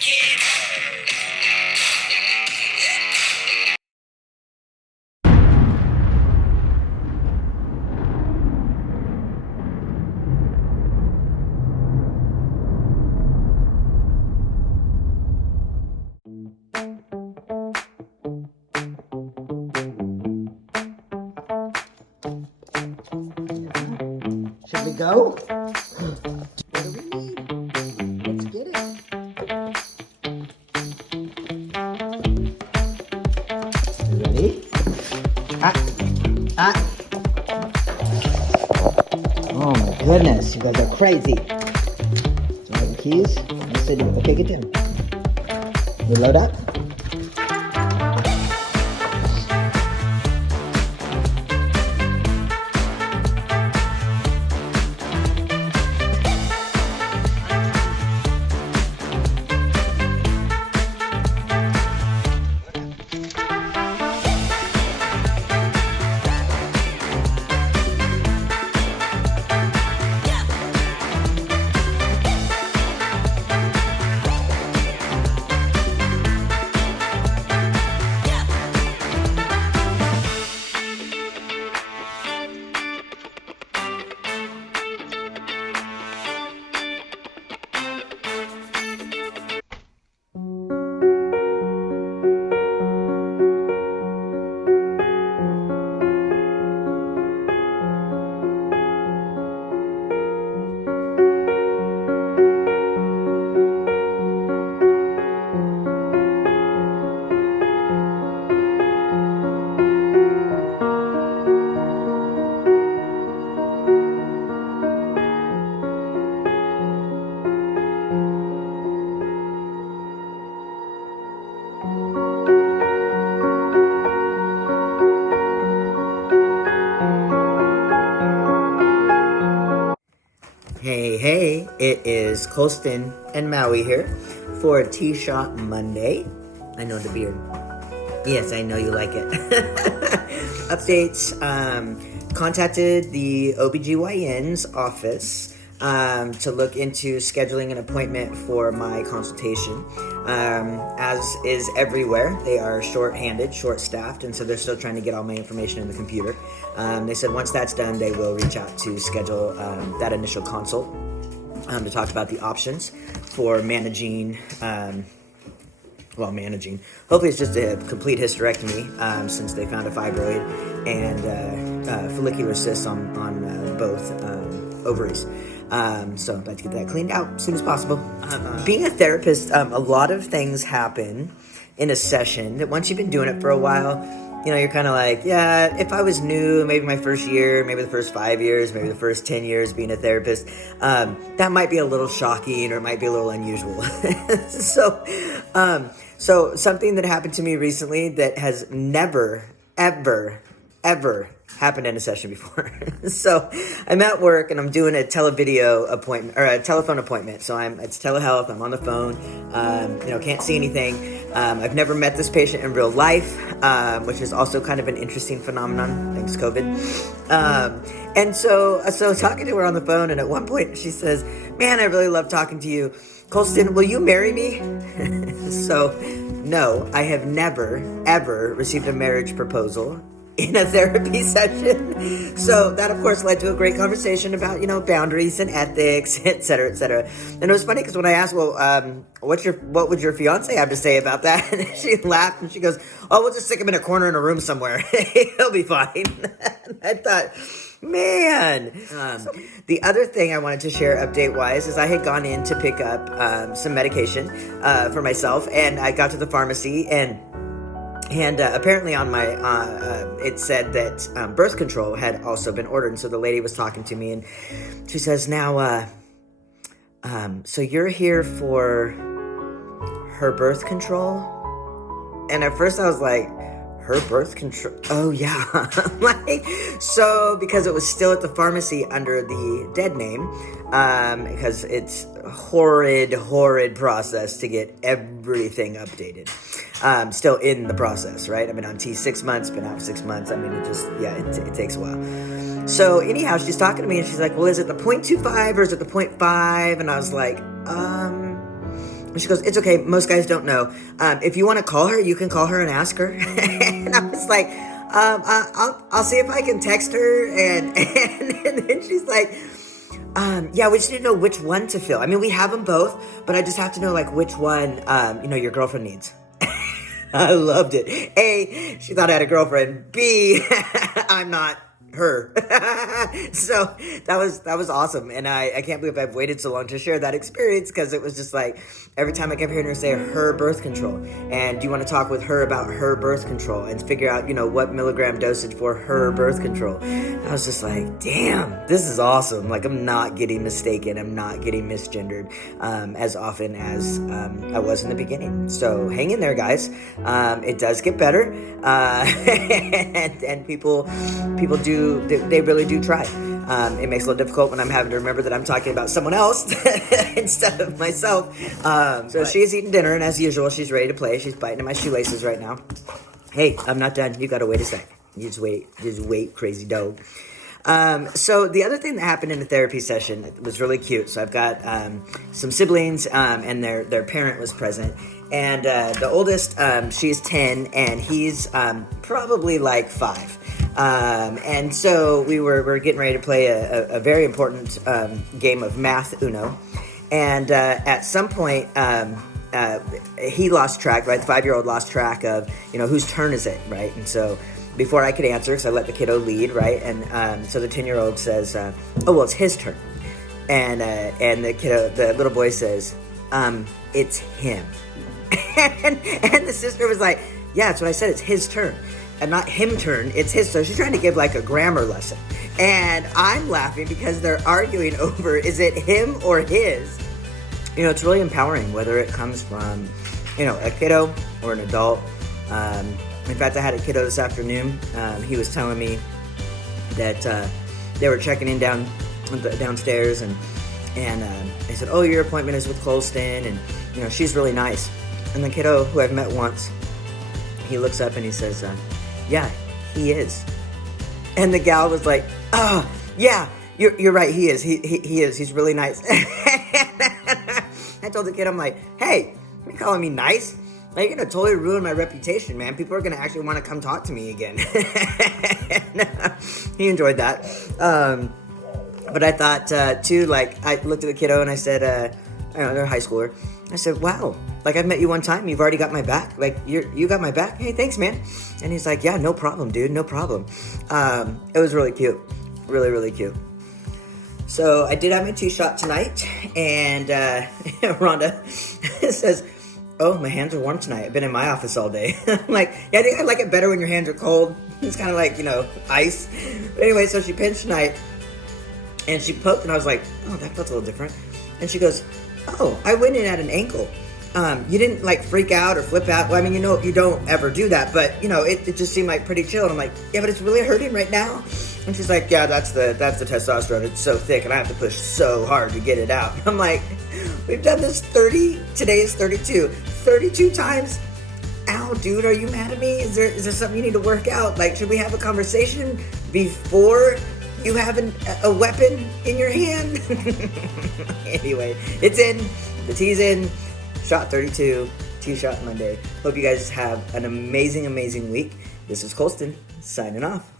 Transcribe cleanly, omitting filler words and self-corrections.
Should we go? What do we need? Let's get it. You ready? Oh my goodness, you guys are crazy. Do you have the keys? Yes, I do. Okay, get in. You load up? Hey, it is Colston and Maui here for a Tea-Shot Monday. I know the beard. Yes, I know you like it. Updates, contacted the OBGYN's office to look into scheduling an appointment for my consultation. As is everywhere, they are short-handed, short-staffed, and so they're still trying to get all my information in the computer. They said once that's done, they will reach out to schedule that initial consult to talk about the options for managing, hopefully it's just a complete hysterectomy since they found a fibroid and follicular cysts on both ovaries. So I'd like to get that cleaned out as soon as possible. Being a therapist, a lot of things happen in a session that once you've been doing it for a while, you know, you're kind of like, yeah, if I was new, maybe my first year, maybe the first 5 years, maybe the first 10 years being a therapist, that might be a little shocking or it might be a little unusual. So something that happened to me recently that has never, ever happened in a session before. So I'm at work and I'm doing a televideo appointment or a telephone appointment. So it's telehealth. I'm on the phone. Can't see anything. I've never met this patient in real life, which is also kind of an interesting phenomenon. Thanks, COVID. And so talking to her on the phone, and at one point she says, "Man, I really love talking to you. Colston, will you marry me?" So, no, I have never, ever received a marriage proposal in a therapy session. So that, of course, led to a great conversation about, boundaries and ethics, et cetera, et cetera. And it was funny because when I asked, well, what would your fiance have to say about that? And she laughed and she goes, "Oh, we'll just stick him in a corner in a room somewhere. He'll be fine." I thought, man. The other thing I wanted to share update-wise is I had gone in to pick up some medication for myself, and I got to the pharmacy, and apparently on my, it said that birth control had also been ordered. And so the lady was talking to me and she says, "Now, so you're here for her birth control?" And at first I was like, her birth control? Oh yeah. So because it was still at the pharmacy under the dead name, because it's horrid process to get everything updated. Still in the process, right? I've been on T 6 months, been out 6 months. I mean, it takes a while. So anyhow, she's talking to me and she's like, "Well, is it the 0.25 or is it the 0.5? And I was like, She goes, it's okay. Most guys don't know. If you want to call her, you can call her and ask her. And I was like, I'll see if I can text her. And then she's like, yeah, we just need to know which one to fill. I mean, we have them both, but I just have to know like which one, your girlfriend needs. I loved it. A, she thought I had a girlfriend. B, I'm not her. So that was awesome, and I can't believe I've waited so long to share that experience, because it was just like every time I kept hearing her say her birth control, and do you want to talk with her about her birth control and figure out what milligram dosage for her birth control. I was just like, damn, this is awesome. Like, I'm not getting mistaken, I'm not getting misgendered as often as I was in the beginning. So hang in there, guys. It does get better, and people they really do try. It makes it a little difficult when I'm having to remember that I'm talking about someone else instead of myself. So she's eating dinner, and as usual, she's ready to play. She's biting at my shoelaces right now. Hey, I'm not done. You gotta wait a sec. You just wait, crazy dog. So the other thing that happened in the therapy session was really cute. So I've got some siblings, and their parent was present. And the oldest, she's 10, and he's probably like 5. And so we were getting ready to play a very important game of math Uno. And at some point, he lost track, right? The 5-year-old lost track of, whose turn is it, right? And so before I could answer, because I let the kiddo lead, right? And so the 10-year-old says, oh, well, it's his turn. And the little boy says, it's him. and the sister was like, yeah, that's what I said, it's his turn. And not him turn, it's his. So she's trying to give like a grammar lesson. And I'm laughing because they're arguing over, is it him or his? It's really empowering, whether it comes from, a kiddo or an adult. In fact, I had a kiddo this afternoon. He was telling me that they were checking in downstairs, and they said, oh, your appointment is with Colston, and, she's really nice. And the kiddo, who I've met once, he looks up and he says, yeah, he is. And the gal was like, oh, yeah, you're right, he is. He is. He's really nice. I told the kid, I'm like, hey, you're calling me nice? Like, you're going to totally ruin my reputation, man. People are going to actually want to come talk to me again. He enjoyed that. But I thought, too, like, I looked at the kiddo and I said, they're a high schooler. I said, wow, like, I've met you one time. You've already got my back. Like, you got my back? Hey, thanks, man. And he's like, yeah, no problem, dude. No problem. It was really cute. Really, really cute. So I did have my 2-shot tonight. And Rhonda says, oh, my hands are warm tonight. I've been in my office all day. I'm like, yeah, I think I like it better when your hands are cold. It's kind of like, ice. But anyway, so she pinched tonight. And she poked, and I was like, oh, that felt a little different. And she goes, oh, I went in at an ankle. You didn't like freak out or flip out. Well, I mean, you don't ever do that, but it just seemed like pretty chill. And I'm like, yeah, but it's really hurting right now. And she's like, yeah, that's the testosterone. It's so thick, and I have to push so hard to get it out. I'm like, we've done this today is 32 times. Ow, dude, are you mad at me? Is there something you need to work out? Like, should we have a conversation before you have a weapon in your hand? Anyway, it's in. The tea's in. Shot 32. 2-shot Monday. Hope you guys have an amazing, amazing week. This is Colston, signing off.